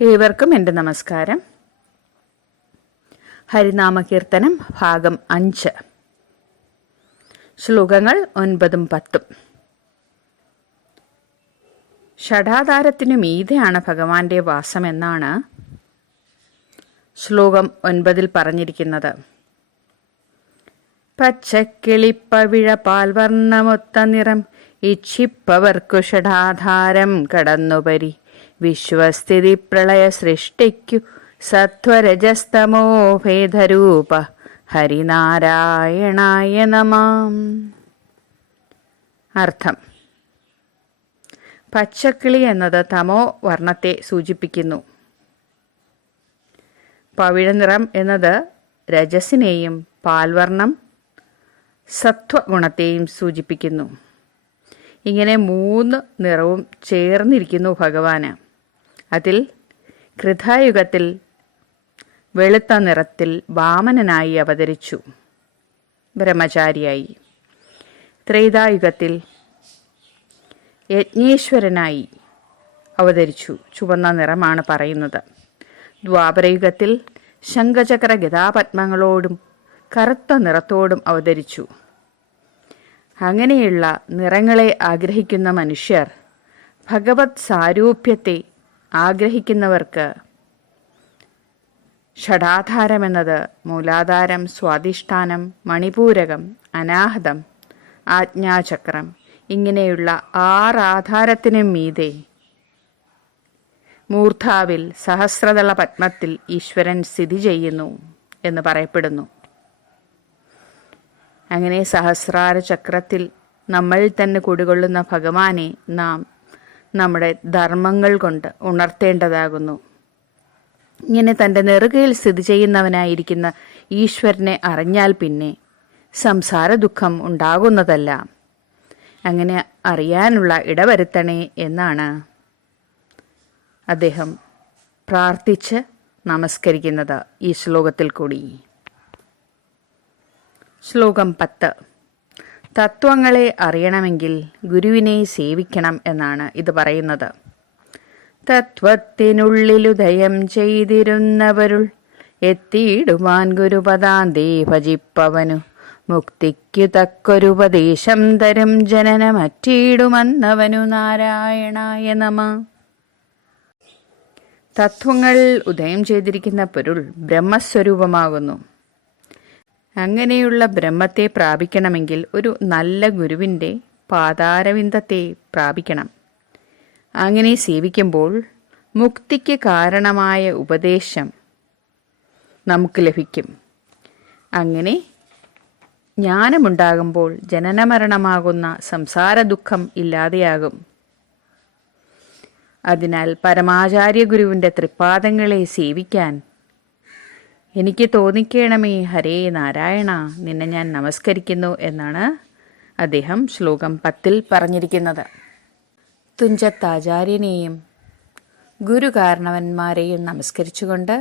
ഏവർക്കും എൻ്റെ നമസ്കാരം. ഹരിനാമകീർത്തനം ഭാഗം 5, ശ്ലോകങ്ങൾ 9ഉം 10ഉം. ഷഡാധാരത്തിനു മീതെയാണ് ഭഗവാന്റെ വാസമെന്നാണ് ശ്ലോകം 9ൽ പറഞ്ഞിരിക്കുന്നത്. പച്ചക്കിളിപ്പവിഴ പാൽവർണ്ണമൊത്ത നിറം ഇച്ഛിപ്പവർക്കു ഷഡാധാരം കടന്നുപരി വിശ്വസ്ഥിതി പ്രളയ സൃഷ്ടിക്കു സത്വരജസ്തമോ ഭേദരൂപ ഹരിനാരായണായ നമഃ. അർത്ഥം: പച്ചക്കിളി എന്നത് തമോ വർണ്ണത്തെ സൂചിപ്പിക്കുന്നു. പവിഴനിറം എന്നത് രജസിനെയും പാൽവർണ്ണം സത്വഗുണത്തെയും സൂചിപ്പിക്കുന്നു. ഇങ്ങനെ 3 നിറവും ചേർന്നിരിക്കുന്നു ഭഗവാന്. അതിൽ കൃതായുഗത്തിൽ വെളുത്ത നിറത്തിൽ വാമനനായി അവതരിച്ചു, ബ്രഹ്മചാരിയായി. ത്രേതായുഗത്തിൽ യജ്ഞേശ്വരനായി അവതരിച്ചു, ചുവന്ന നിറമാണ് പറയുന്നത്. ദ്വാപരയുഗത്തിൽ ശംഖചക്ര ഗദാപത്മങ്ങളോടും കറുത്ത നിറത്തോടും അവതരിച്ചു. അങ്ങനെയുള്ള നിറങ്ങളെ ആഗ്രഹിക്കുന്ന മനുഷ്യർ, ഭഗവത് സാരൂപ്യത്തെ ആഗ്രഹിക്കുന്നവർക്ക് ഷഡാധാരമെന്നത് മൂലാധാരം, സ്വാധിഷ്ഠാനം, മണിപൂരകം, അനാഹതം, ആജ്ഞാചക്രം ഇങ്ങനെയുള്ള 6 ആധാരത്തിനും മീതെ മൂർധാവിൽ സഹസ്രദള പത്മത്തിൽ ഈശ്വരൻ സ്ഥിതി ചെയ്യുന്നു എന്ന് പറയപ്പെടുന്നു. അങ്ങനെ സഹസ്രാര ചക്രത്തിൽ നമ്മൾ തന്നെ കുടികൊള്ളുന്ന ഭഗവാനെ നാം നമ്മുടെ ധർമ്മങ്ങൾ കൊണ്ട് ഉണർത്തേണ്ടതാകുന്നു. ഇങ്ങനെ തൻ്റെ നെറുകയിൽ സ്ഥിതി ചെയ്യുന്നവനായിരിക്കുന്ന ഈശ്വരനെ അറിഞ്ഞാൽ പിന്നെ സംസാര ദുഃഖം ഉണ്ടാകുന്നതല്ല. അങ്ങനെ അറിയാനുള്ള ഇടവരുത്തണേ എന്നാണ് അദ്ദേഹം പ്രാർത്ഥിച്ച് നമസ്കരിക്കുന്നത് ഈ ശ്ലോകത്തിൽ കൂടി. ശ്ലോകം 10. തത്വങ്ങളെ അറിയണമെങ്കിൽ ഗുരുവിനെ സേവിക്കണം എന്നാണ് ഇത് പറയുന്നത്. തത്വത്തിനുള്ളിലുദയം ചെയ്തിരുന്നവരുൾ എത്തിയിടുവാൻ ഗുരുപദാന്തേ ഭജിപ്പവനു മുക്തിക്കു തക്കൊരുപദേശം തരും ജനനമറ്റിയിടുമെന്നവനു നാരായണായ നമഃ. തത്വങ്ങൾ ഉദയം ചെയ്തിരിക്കുന്ന പൊരുൾ ബ്രഹ്മസ്വരൂപമാകുന്നു. അങ്ങനെയുള്ള ബ്രഹ്മത്തെ പ്രാപിക്കണമെങ്കിൽ ഒരു നല്ല ഗുരുവിൻ്റെ പാതാരവിന്ദത്തെ പ്രാപിക്കണം. അങ്ങനെ സേവിക്കുമ്പോൾ മുക്തിക്ക് കാരണമായ ഉപദേശം നമുക്ക് ലഭിക്കും. അങ്ങനെ ജ്ഞാനമുണ്ടാകുമ്പോൾ ജനനമരണമാകുന്ന സംസാര ദുഃഖം ഇല്ലാതെയാകും. അതിനാൽ പരമാചാര്യ ഗുരുവിൻ്റെ തൃപ്പാദങ്ങളെ സേവിക്കാൻ എനിക്ക് തോന്നിക്കണമേ ഹരേ നാരായണ, നിന്നെ ഞാൻ നമസ്കരിക്കുന്നു എന്നാണ് അദ്ദേഹം ശ്ലോകം 10ൽ പറഞ്ഞിരിക്കുന്നത്. തുഞ്ചത്താചാര്യനെയും ഗുരുകാരണവന്മാരെയും നമസ്കരിച്ചുകൊണ്ട്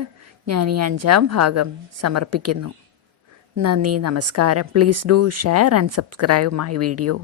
ഞാൻ ഈ 5ാം ഭാഗം സമർപ്പിക്കുന്നു. നന്ദി, നമസ്കാരം. Please do share and subscribe my video.